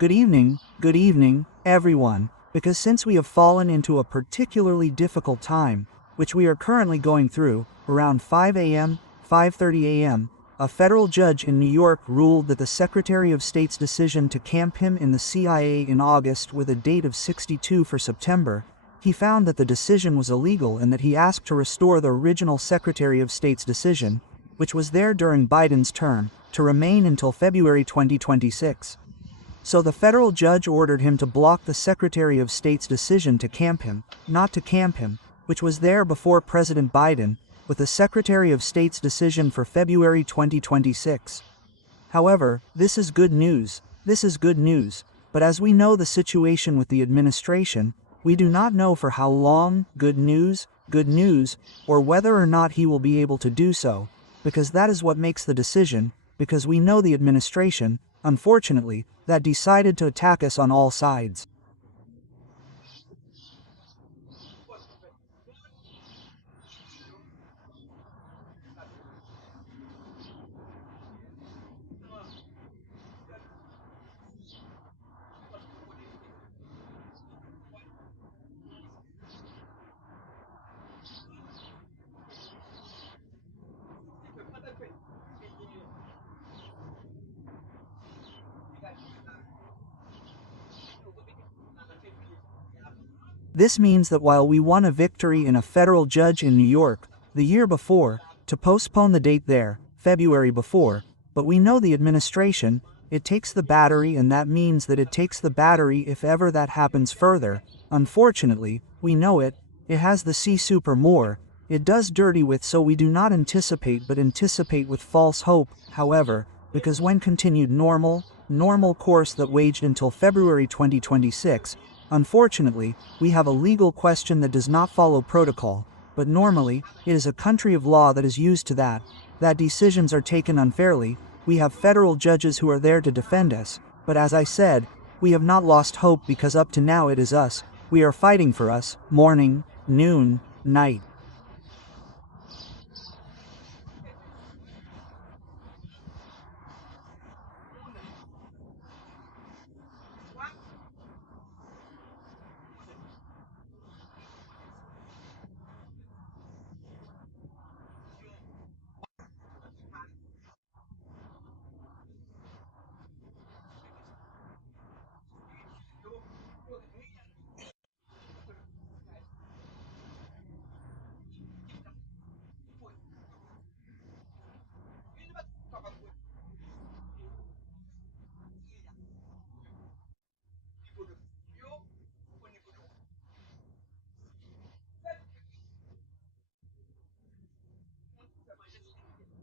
Good evening, everyone, because since we have fallen into a particularly difficult time, which we are currently going through, around 5 a.m., 5:30 a.m., a federal judge in New York ruled that the Secretary of State's decision to camp him in the CIA in August with a date of 62 for September, he found that the decision was illegal and that he asked to restore the original Secretary of State's decision, which was there during Biden's term, to remain until February 2026. So the federal judge ordered him to block the Secretary of State's decision to camp him, not to camp him, which was there before President Biden, with the Secretary of State's decision for February 2026. However, this is good news, but as we know the situation with the administration, we do not know for how long, good news, or whether or not he will be able to do so, because that is what makes the decision, because we know the administration, unfortunately, that decided to attack us on all sides. This means that while we won a victory in a federal judge in New York, the year before, to postpone the date there, February before, but we know the administration, it takes the battery and that means that it takes the battery if ever that happens further. Unfortunately, we know it has the C super more, it does dirty with, so we do not anticipate but anticipate with false hope, however, because when continued normal course that waged until February 2026, unfortunately, we have a legal question that does not follow protocol, but normally, it is a country of law that is used to that decisions are taken unfairly. We have federal judges who are there to defend us, but as I said, we have not lost hope because up to now it is us, we are fighting for us, morning, noon, night.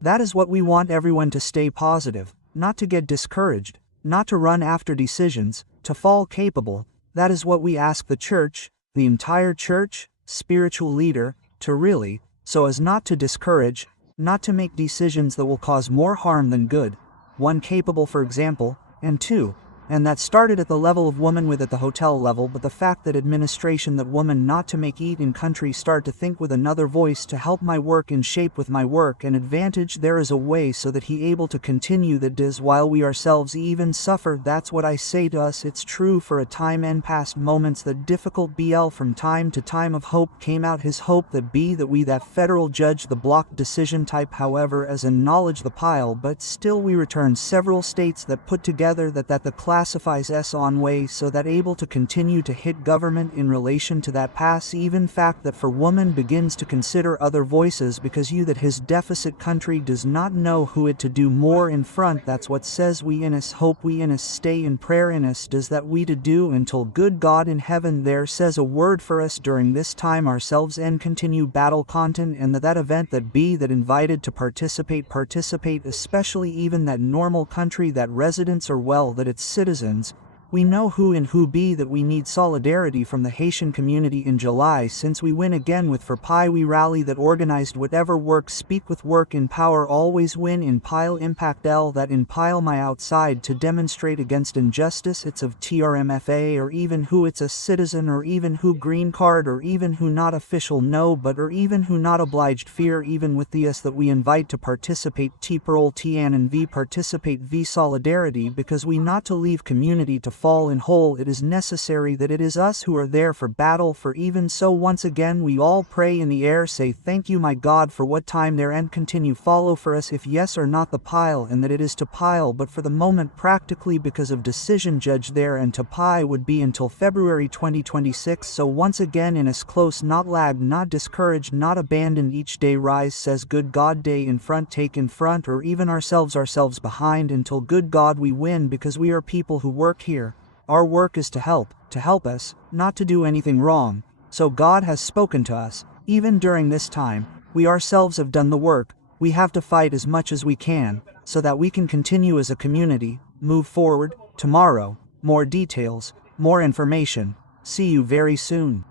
That is what we want everyone to stay positive, not to get discouraged, not to run after decisions, to fall capable. That is what we ask the church, the entire church, spiritual leader, to really, so as not to discourage, not to make decisions that will cause more harm than good. One, capable for example, and two, and that started at the level of woman with at the hotel level, but the fact that administration that woman not to make eat in country start to think with another voice to help my work in shape with my work and advantage there is a way so that he able to continue that does while we ourselves even suffer. That's what I say to us, it's true for a time and past moments that difficult BL from time to time of hope came out his hope that be that we that federal judge the block decision type however as in knowledge the pile but still we return several states that put together that the classifies S on way so that able to continue to hit government in relation to that pass even fact that for woman begins to consider other voices because you that his deficit country does not know who it to do more in front that's what says we in us hope we in us stay in prayer in us does that we to do until good God in heaven there says a word for us during this time ourselves and continue battle content and that event that be that invited to participate especially even that normal country that residents are well that its citizens, we know who and who be that we need solidarity from the Haitian community in July since we win again with for Pi we rally that organized whatever work speak with work in power always win in pile impact L that in pile my outside to demonstrate against injustice it's of TRMFA or even who it's a citizen or even who green card or even who not official no but or even who not obliged fear even with the us that we invite to participate T Pearl T N and V participate V solidarity because we not to leave community to fall in whole, it is necessary that it is us who are there for battle. For even so once again we all pray in the air, say thank you my God for what time there and continue follow for us if yes or not the pile, and that it is to pile but for the moment practically because of decision judge there, and to pi would be until February 2026. So once again in us close, not lagged, not discouraged, not abandoned, each day rise, says good God, day in front, take in front, or even ourselves behind, until good God we win, because we are people who work here. Our work is to help us, not to do anything wrong. So God has spoken to us. Even during this time, we ourselves have done the work. We have to fight as much as we can, so that we can continue as a community, move forward. Tomorrow, more details, more information. See you very soon.